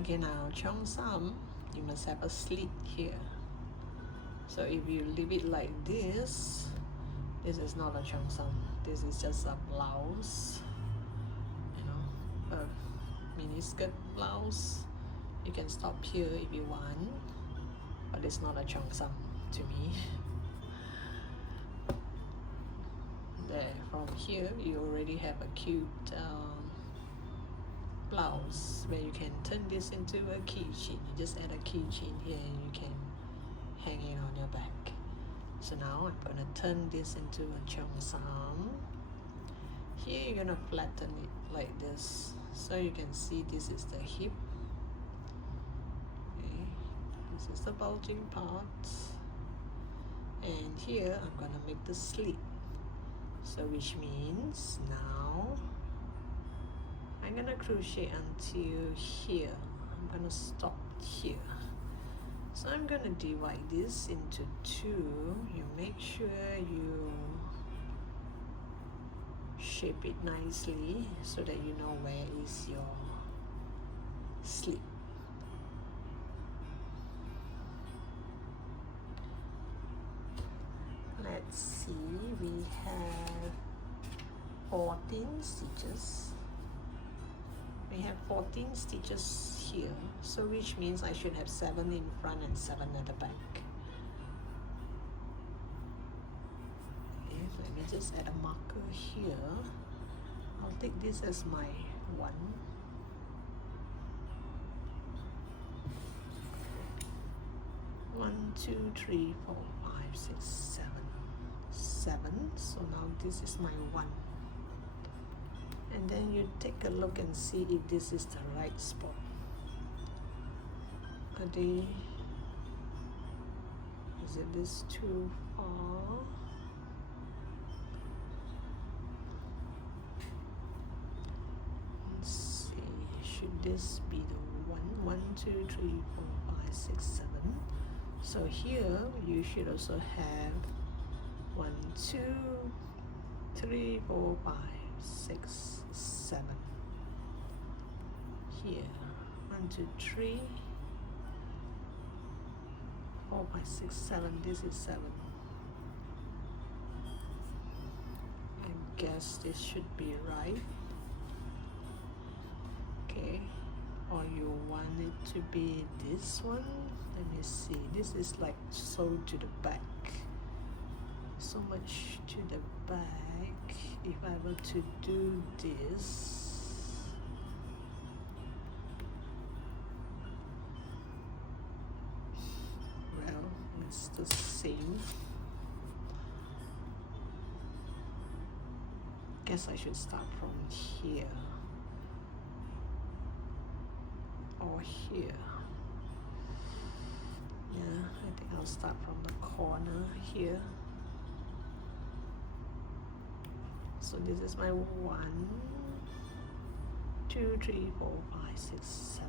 Okay, now Cheongsam, you must have a slit here. So if you leave it like this is not a Cheongsam. This is just a blouse, you know, a mini skirt blouse. You can stop here if you want, but it's not a Cheongsam to me. There, from here you already have a cute blouse where you can turn this into a keychain. You just add a keychain here and you can hang it on your back. So now I'm going to turn this into a Cheongsam. Here you're going to flatten it like this so you can see this is the hip. Okay. This is the bulging part, and here I'm going to make the slit. So which means now I'm gonna crochet until here. I'm gonna stop here. So I'm gonna divide this into two. You make sure you shape it nicely so that you know where is your slit. Let's see, we have 14 stitches. We have 14 stitches here, so which means I should have 7 in front and 7 at the back. Okay, let me just add a marker here. I'll take this as my 1. One, 2, 3, 4, 5, 6, 7. 7. So now this is my 1. And then you take a look and see if this is the right spot. Is it this too far? Let's see, should this be the 1? 1, 2, 3, 4, 5, 6, 7. So here you should also have 1, 2, 3, 4, 5, 6, 7. Here, 1, 2, 3, 4, 5, 6, 7. This is 7. I guess this should be right. Okay, or you want it to be this one? Let me see. This is like sewed to the back. So much to the back. If I were to do this, well, it's the same. Guess I should start from here or here. Yeah, I think I'll start from the corner here. So this is my 1, 2, 3, 4, 5, 6, 7.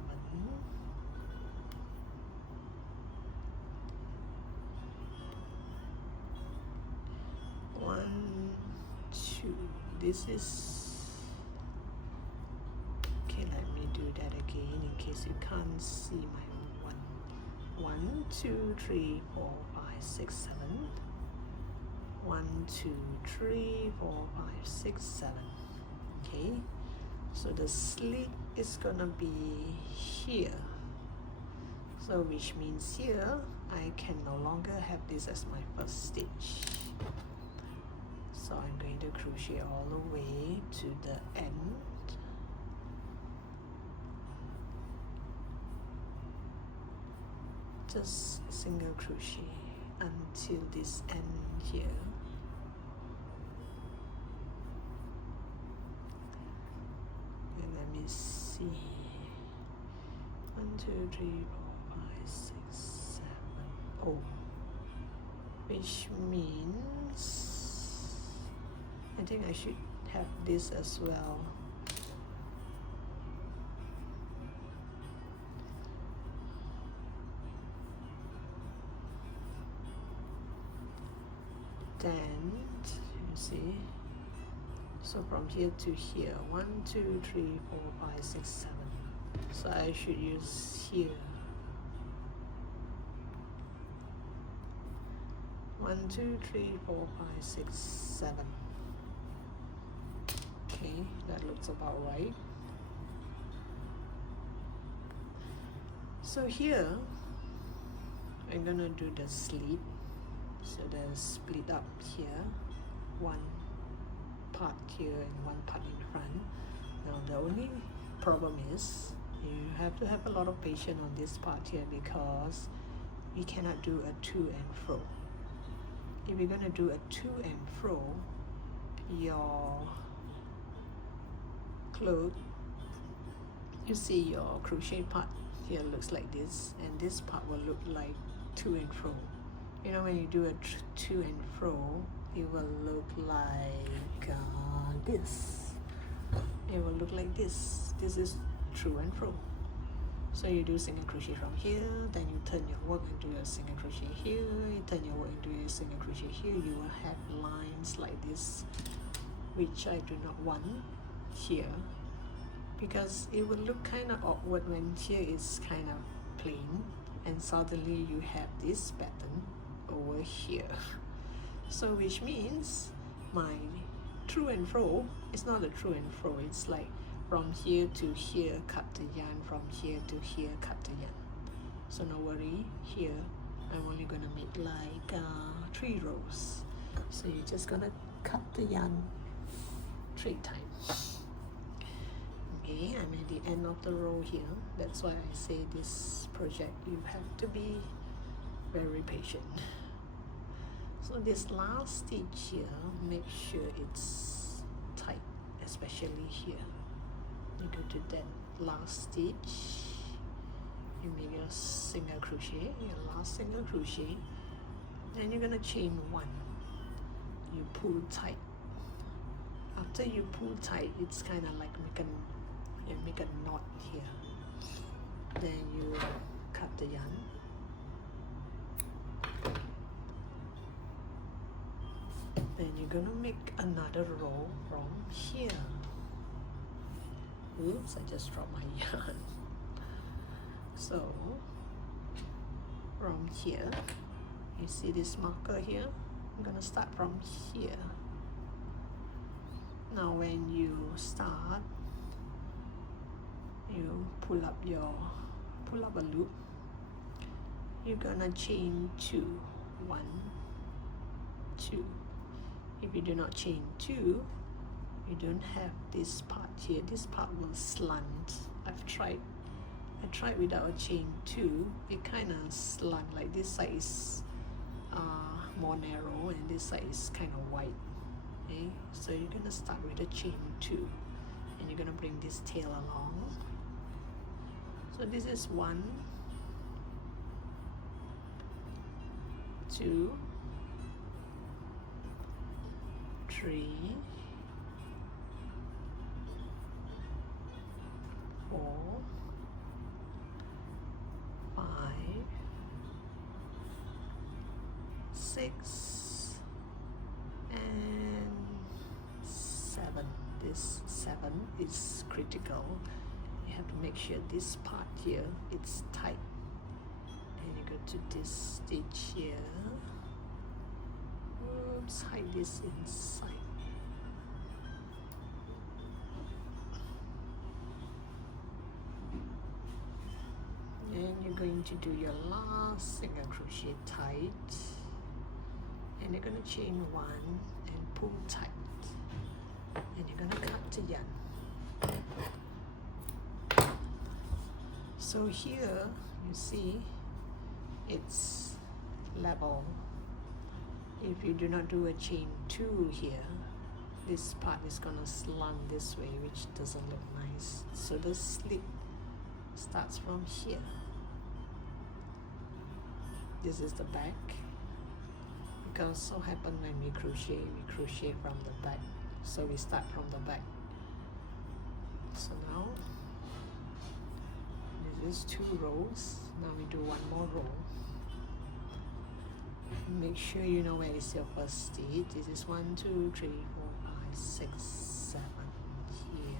One, 2. This is okay. Let me do that again in case you can't see my 1. 1, 2, 3, 4, 5, 6, 7. 1, 2, 3, 4, 5, 6, 7. Okay, so the slit is gonna be here. So which means here I can no longer have this as my first stitch. So I'm going to crochet all the way to the end. Just single crochet until this end here. And let me see. 1, 2, 3, 4, 5, 6, 7. Oh, which means I think I should have this as well. Then you see, so from here to here, 1, 2, 3, 4, 5, 6, 7. so I should use here 1 2 3 4 5 6 7. Okay, that looks about right. So here I'm gonna do the slit, so there's split up here, one part here and one part in front. Now the only problem is you have to have a lot of patience on this part here, because we cannot do a to and fro. If you're gonna do a to and fro, your cloth, you see your crochet part here looks like this, and this part will look like to and fro. You know, when you do a to and fro, it will look like this. It will look like this. This is to and fro. So you do single crochet from here, then you turn your work and do a single crochet here, you turn your work and do a single crochet here. You will have lines like this, which I do not want here, because it will look kind of awkward when here is kind of plain and suddenly you have this pattern over here. So which means my through and fro is not a through and fro, it's like from here to here cut the yarn, from here to here cut the yarn. So no worry, here I'm only gonna make like 3 rows. So you're just gonna cut the yarn 3 times. Okay, I'm at the end of the row here. That's why I say this project you have to be very patient. So this last stitch here, make sure it's tight, especially here. You go to that last stitch, you make your single crochet, your last single crochet, then you're gonna chain 1. You pull tight. After you pull tight, it's kind of like make a knot here. Then you cut the yarn. Then you're gonna make another row from here. Oops, I just dropped my yarn. So from here, you see this marker here? I'm gonna start from here. Now when you start, you pull up a loop. You're gonna chain 2, 1, 2. If you do not chain 2, you don't have this part here. This part will slant. I tried without a chain 2. It kind of slant, like this side is more narrow and this side is kind of wide. Okay, so you're gonna start with a chain 2 and you're gonna bring this tail along. So this is 1, 2, 3, 4, 5, 6, and 7. This 7 is critical. You have to make sure this part here it's tight. And you go to this stitch here. Oops, hide this inside. And you're going to do your last single crochet tight, and you're going to chain 1 and pull tight, and you're going to cut the yarn. So here you see it's level. If you do not do a chain 2 here, this part is going to slant this way, which doesn't look nice. So the slit starts from here. This is the back, because so happen when we crochet from the back, so we start from the back. So now this is 2 rows. Now we do 1 more row. Make sure you know where is your first stitch. This is 1 2 3 4 5 6 7 here.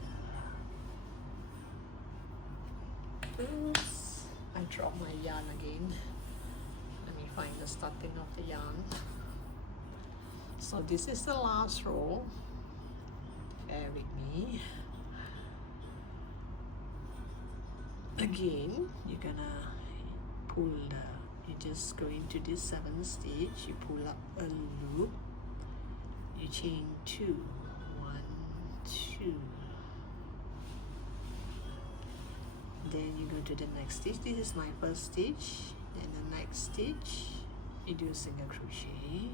Oops, I dropped my yarn again. Let me find the starting of the yarn. So this is the last row. Bear with me. Again, you're gonna pull you just go into this 7th stitch, you pull up a loop, you chain 2, 1, 2. Then you go to the next stitch. This is my first stitch. Then the next stitch, you do single crochet,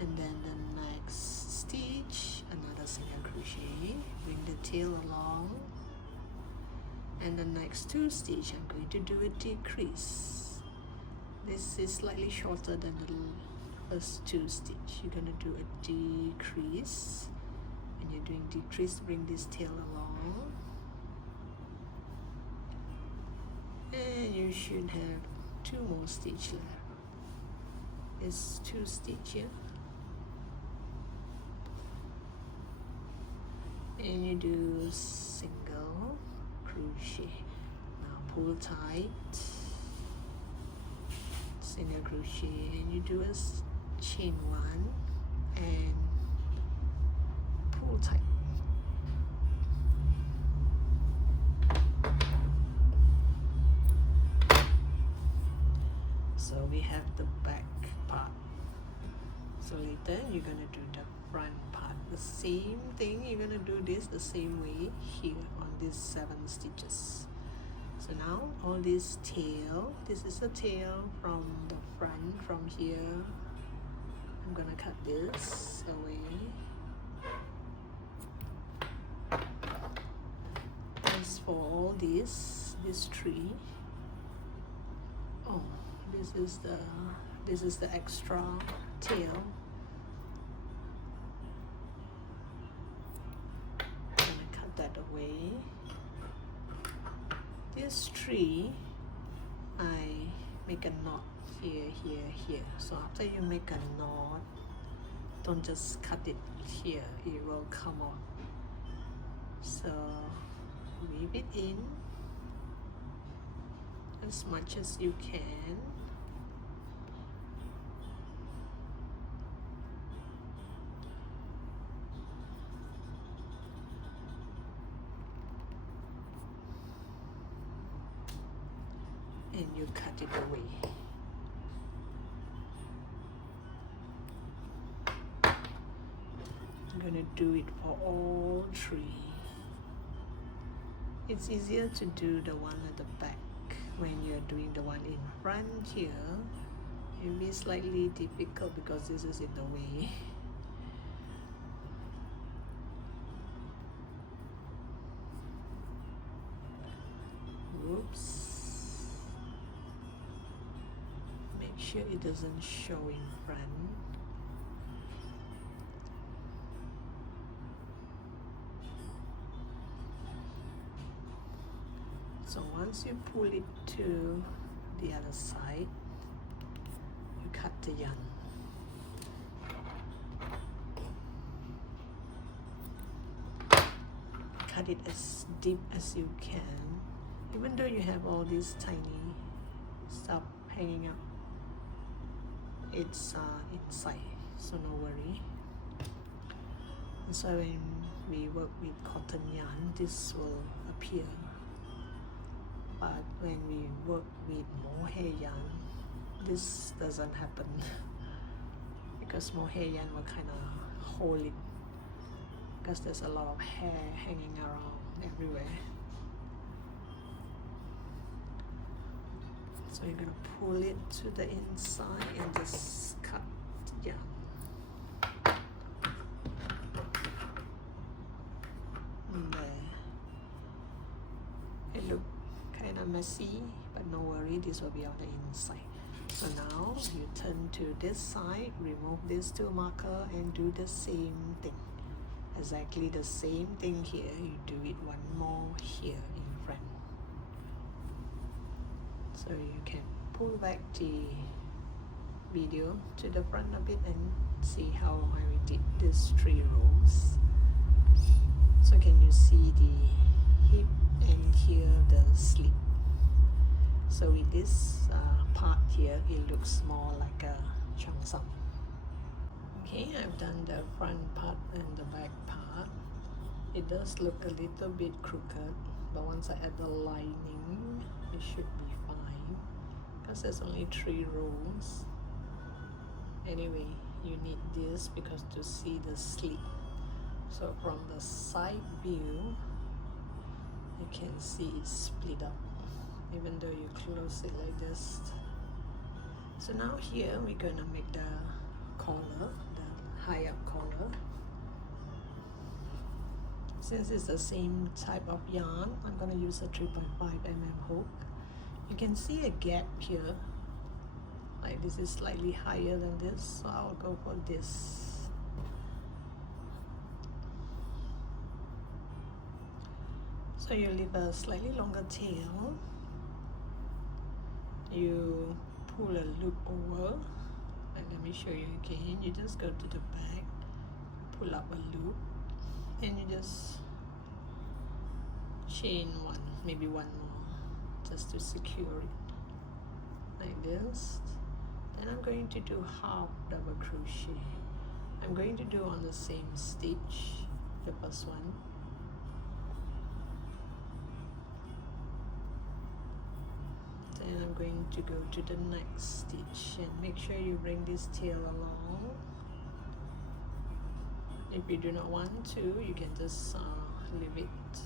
and then the next stitch, another single crochet, bring the tail along, and the next 2 stitch I'm going to do a decrease. This is slightly shorter than the first 2 stitch. You're going to do a decrease. When you're doing decrease, bring this tail along, and you should have 2 more stitches left. It's 2 stitches here, and you do single crochet. Now pull tight, single crochet, and you do a chain 1 and pull tight. So we have the back part. So later you're gonna do the front part. The same thing, you're gonna do this the same way here on these 7 stitches. So now all this tail, this is the tail from the front, from here. I'm gonna cut this away. As for all this 3, oh, this is the extra tail. I'm gonna cut that away. This 3, I make a knot here, here, here. So after you make a knot, don't just cut it here, it will come off. So weave it in as much as you can. And you cut it away. I'm gonna do it for all 3. It's easier to do the one at the back. When you're doing the one in front here, it will be slightly difficult because this is in the way. Oops. Make sure it doesn't show in front. So once you pull it to the other side, you cut the yarn. Cut it as deep as you can, even though you have all this tiny stuff hanging up. It's inside, so no worry. And so when we work with cotton yarn, this will appear. But when we work with mohair yarn, this doesn't happen because mohair yarn will kind of hold it because there's a lot of hair hanging around everywhere. So you're gonna pull it to the inside and just cut yarn. And there. It looks kind of messy, but no worry, this will be on the inside. So now you turn to this side, remove these 2 markers and do the same thing. Exactly the same thing here. You do it one more here in front. So you can pull back the video to the front a bit and see how I did these 3 rows. So can you see the hip and here the slit. So with this part here, it looks more like a cheongsam. Okay, I've done the front part and the back part. It does look a little bit crooked, but once I add the lining, it should be fine because there's only 3 rows. Anyway, you need this because to see the slit. So from the side view, you can see it split up even though you close it like this. So now here we're gonna make the collar, the high up collar. Since it's the same type of yarn, I'm gonna use a 3.5mm hook. You can see a gap here, like this is slightly higher than this, so I'll go for this. So you leave a slightly longer tail. You pull a loop over, and let me show you again. You just go to the back, pull up a loop, and you just chain one, maybe one more, just to secure it, like this. Then I'm going to do half double crochet. I'm going to do on the same stitch, the first one. Then I'm going to go to the next stitch and make sure you bring this tail along. If you do not want to, you can just leave it.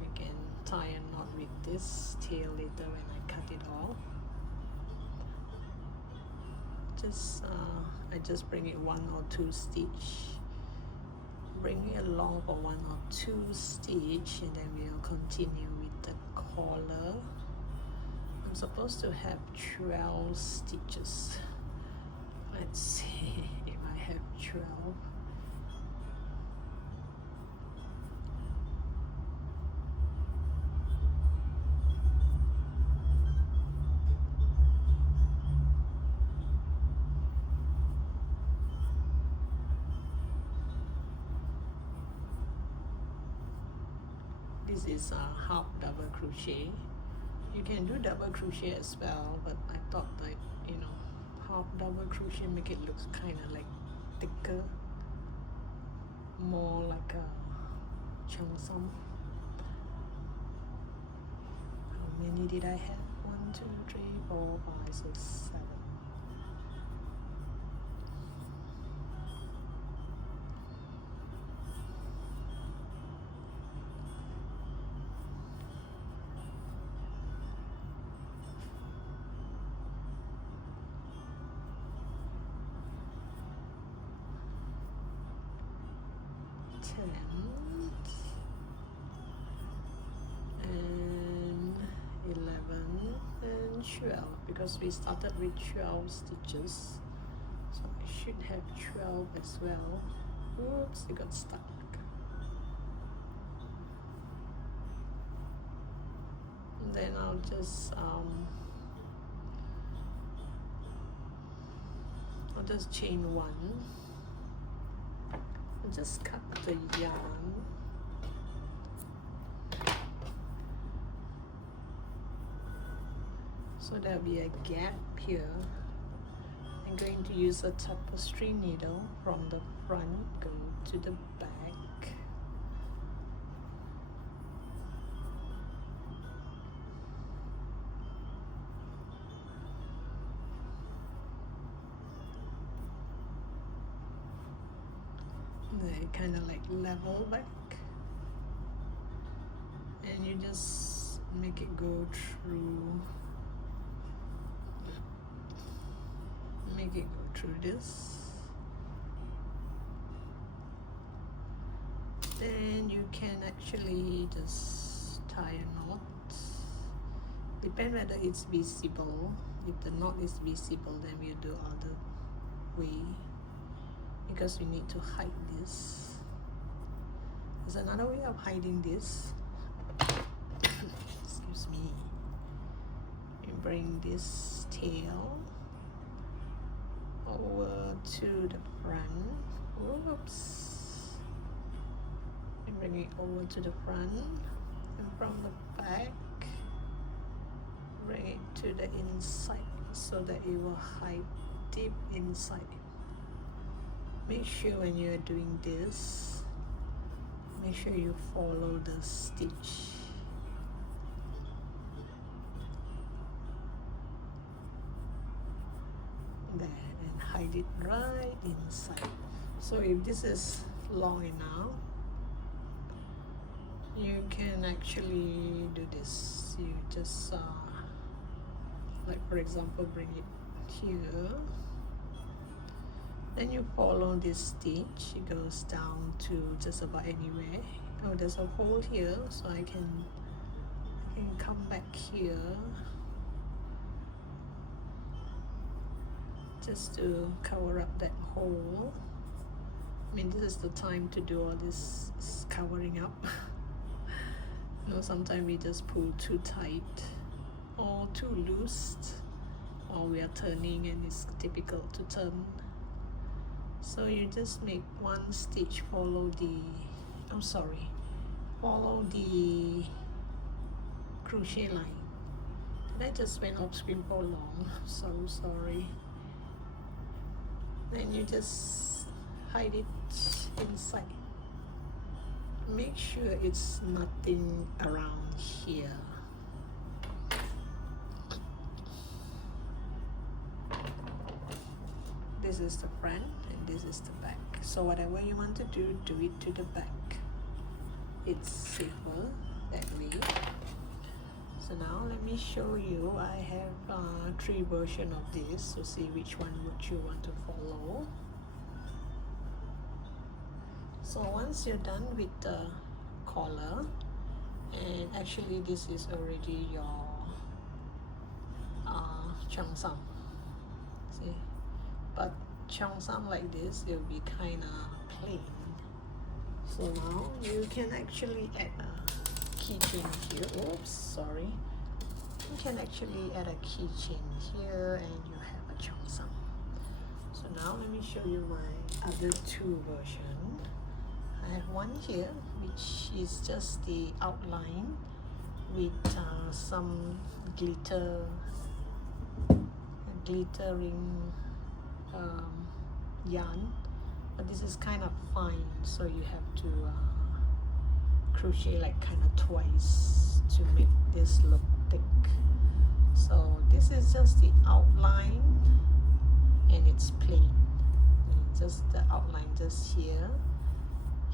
You can tie a knot with this tail later when I cut it off. I just bring it 1 or 2 stitch. Bring it along for 1 or 2 stitch, and then we'll continue with the collar. I'm supposed to have 12 stitches. Let's see if I have 12. This is a half double crochet. You can do double crochet as well, but I thought that, you know, half double crochet make it look kind of like thicker, more like a cheongsam. How many did I have? 1, 2, 3, 4, 5, 6, 7. And 11 and 12, because we started with 12 stitches, so I should have 12 as well. Oops, it got stuck. And then I'll just chain 1 and just cut the yarn. So there'll be a gap here. I'm going to use a tapestry needle from the front, go to the back. They kind of like level back, and you just make it go through. Make it go through this. Then you can actually just tie a knot. Depend whether it's visible. If the knot is visible, then we'll do other way, because we need to hide this. There's another way of hiding this. Excuse me. You bring this tail over to the front. Oops. And bring it over to the front. and from the back bring it to the inside so that it will hide deep inside. Make sure when you are doing this, make sure you follow the stitch. There, and hide it right inside. So if this is long enough, you can actually do this. You just like for example bring it here, then you follow this stitch. It goes down to just about anywhere. Oh, there's a hole here, so I can come back here just to cover up that hole. I mean, this is the time to do all this covering up. You know, sometimes we just pull too tight or too loose, or we are turning and it's difficult to turn. So you just make one stitch, follow the crochet line. That just went off screen for long, so sorry. Then you just hide it inside. Make sure it's nothing around here. This is the front and this is the back. So whatever you want to do, do it to the back. It's safer that way. So now let me show you. I have 3 versions of this, so see which one would you want to follow. So once you're done with the collar, and actually this is already your cheongsam, see, but cheongsam like this, it'll be kind of plain. So now you can actually add a keychain here. Oops, sorry. You can actually add a keychain here and you have a cheongsam. So now let me show you my other 2 versions. I have one here which is just the outline with some glittering yarn, but this is kind of fine, so you have to crochet like kind of twice to make this look thick. So this is just the outline and it's plain, and just the outline just here.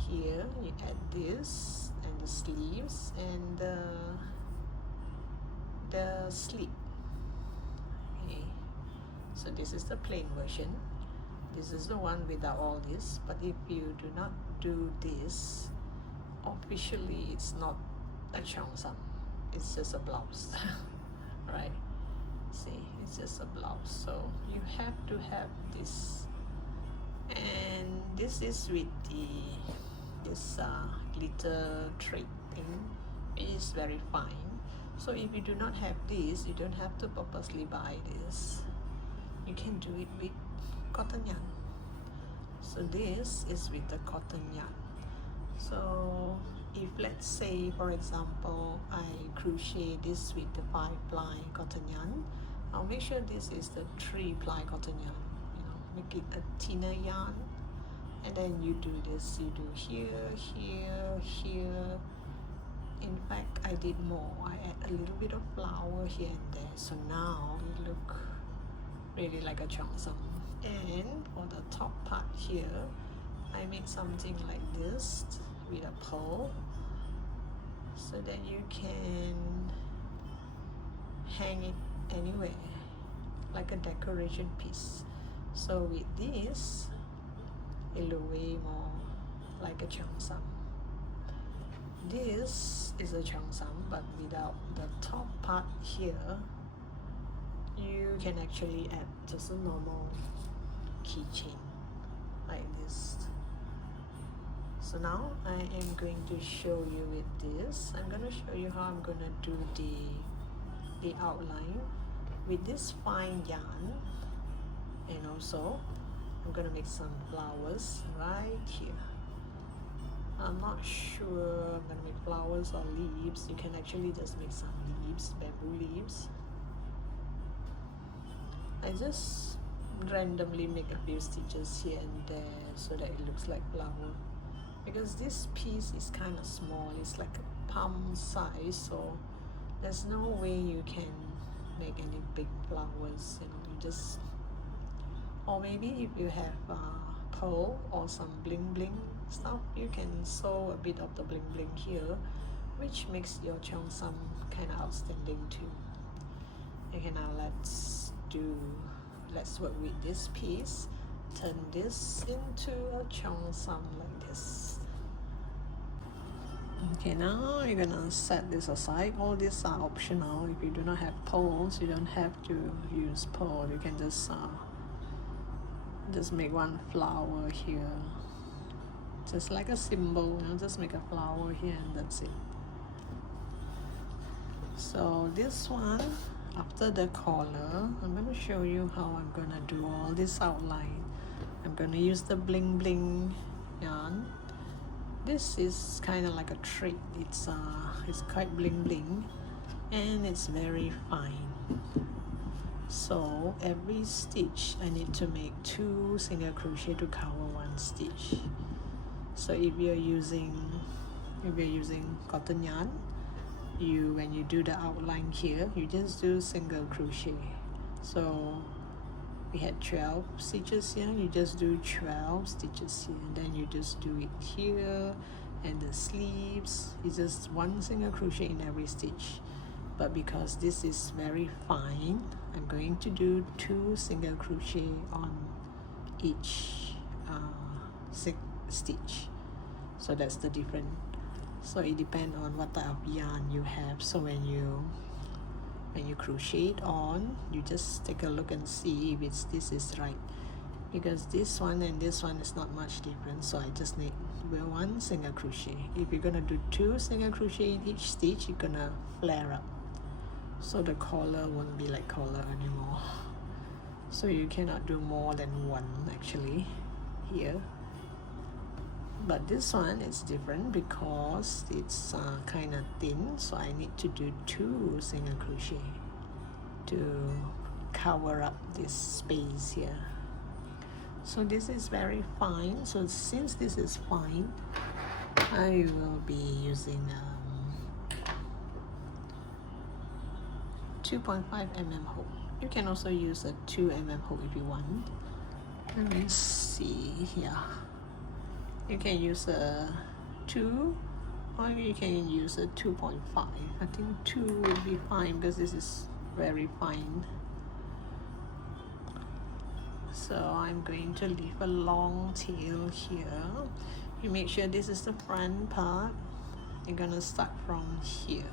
Here you add this and the sleeves and the slit. Okay, so this is the plain version. This is the one without all this, but if you do not do this, officially it's not a cheongsam, it's just a blouse. Right, see, it's just a blouse, so you have to have this. And this is with this glitter thread thing. It is very fine. So if you do not have this, you don't have to purposely buy this. You can do it with cotton yarn. So this is with the cotton yarn. So if let's say for example I crochet this with the 5-ply cotton yarn, I'll make sure this is the 3-ply cotton yarn. You know, make it a thinner yarn, and then you do this. You do here, here, here. In fact, I did more. I add a little bit of flower here and there. So now it look really like a cheongsam. And for the top part here, I made something like this with a pearl, so that you can hang it anywhere like a decoration piece. So with this, it looks way more like a cheongsam. This is a cheongsam, but without the top part here. You can actually add just a normal keychain like this. So now I am going to show you with this. I'm going to show you how I'm going to do the outline with this fine yarn, and also I'm going to make some flowers right here. I'm not sure I'm gonna make flowers or leaves. You can actually just make some leaves, bamboo leaves. I just randomly make a few stitches here and there so that it looks like flower, because this piece is kind of small. It's like a palm size, so there's no way you can make any big flowers. You know, you just, or maybe if you have pearl or some bling bling stuff, you can sew a bit of the bling bling here, which makes your cheongsam kind of outstanding too. Okay, now let's work with this piece. Turn this into a cheongsam like this. Okay, now you're gonna set this aside. All these are optional. If you do not have pearls, you don't have to use pearl. You can just make one flower here, just like a symbol, you know, just make a flower here and that's it. So this one, after the collar, I'm going to show you how I'm going to do all this outline. I'm going to use the bling bling yarn. This is kind of like a thread. It's quite bling bling and it's very fine. So every stitch I need to make 2 single crochet to cover 1 stitch. So if you're using cotton yarn, when you do the outline here, you just do single crochet. So we had 12 stitches here, you just do 12 stitches here, and then you just do it here, and the sleeves is just 1 single crochet in every stitch. But because this is very fine, I'm going to do 2 single crochet on each stitch. So that's the difference. So it depends on what type of yarn you have. So when you crochet it on, you just take a look and see if this is right, because this one and this one is not much different. So I just need 1 single crochet. If you're gonna do 2 single crochet in each stitch, you're gonna flare up, so the collar won't be like collar anymore. So you cannot do more than 1 actually here. But this one is different because it's kind of thin, so I need to do 2 single crochet to cover up this space here. So this is very fine. So since this is fine, I will be using 2.5 mm hook. You can also use a 2 mm hook if you want. Let me see here. You can use a 2, or you can use a 2.5. I think 2 will be fine because this is very fine. So I'm going to leave a long tail here. You make sure this is the front part. You're gonna start from here,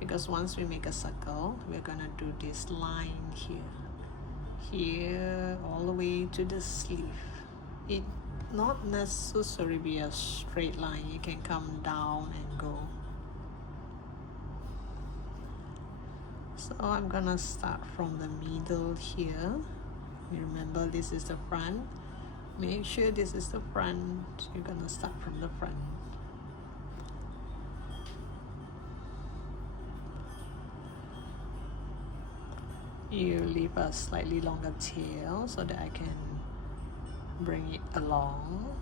because once we make a circle, we're gonna do this line here all the way to the sleeve. It not necessarily be a straight line. You can come down and go. So I'm gonna start from the middle here. You remember this is the front. Make sure this is the front. You're gonna start from the front. You leave a slightly longer tail so that I can bring it along.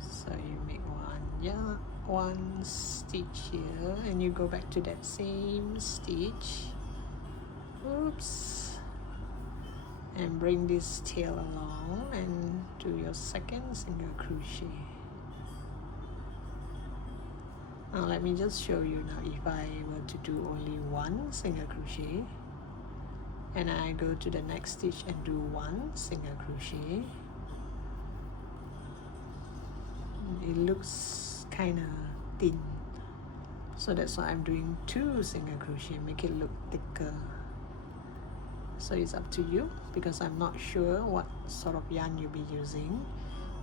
So you make one stitch here, and you go back to that same stitch. Oops. And bring this tail along and do your second single crochet. Now let me just show you now. If I were to do only 1 single crochet, and I go to the next stitch and do 1 single crochet, it looks kind of thin. So that's why I'm doing 2 single crochet, make it look thicker. So it's up to you, because I'm not sure what sort of yarn you'll be using.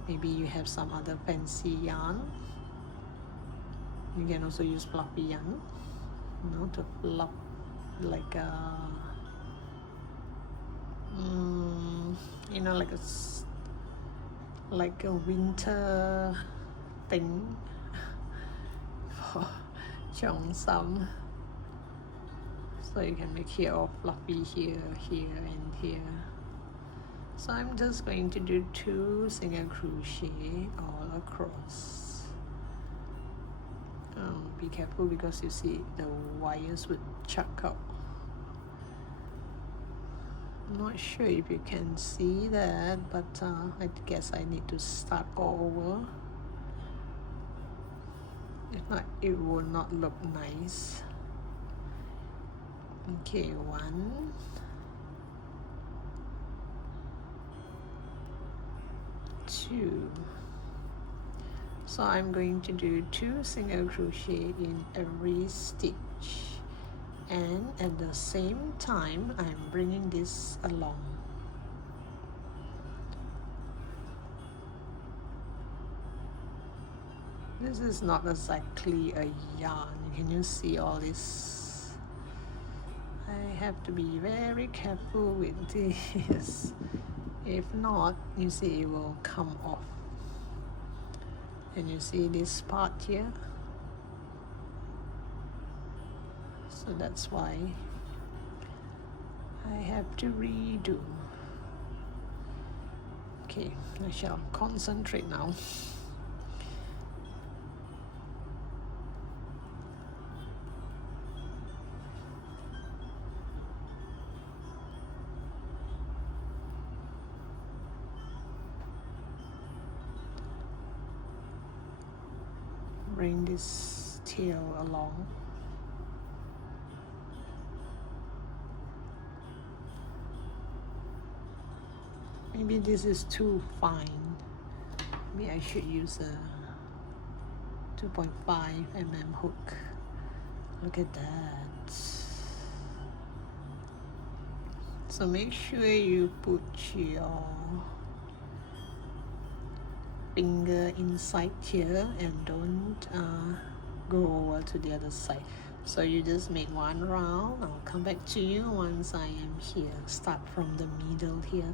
Maybe you have some other fancy yarn. You can also use fluffy yarn, you know, to fluff like a you know, like like a winter thing for Cheongsam. So you can make here all fluffy here, here, and here. So I'm just going to do 2 single crochet all across. Be careful because you see the wires would chuck out. I'm not sure if you can see that, but I guess I need to start all over. If not, it will not look nice. Okay, 1, 2. So I'm going to do 2 single crochet in every stitch, and at the same time I'm bringing this along. This is not exactly a yarn. Can you see all this? I have to be very careful with this. If not, you see it will come off. And you see this part here? So that's why I have to redo. Okay, I shall concentrate now. Bring this tail along. Maybe this is too fine. Maybe I should use a 2.5 mm hook. Look at that. So make sure you put your finger inside here and don't go over to the other side. So you just make 1 round. I'll come back to you once I am here. Start from the middle here.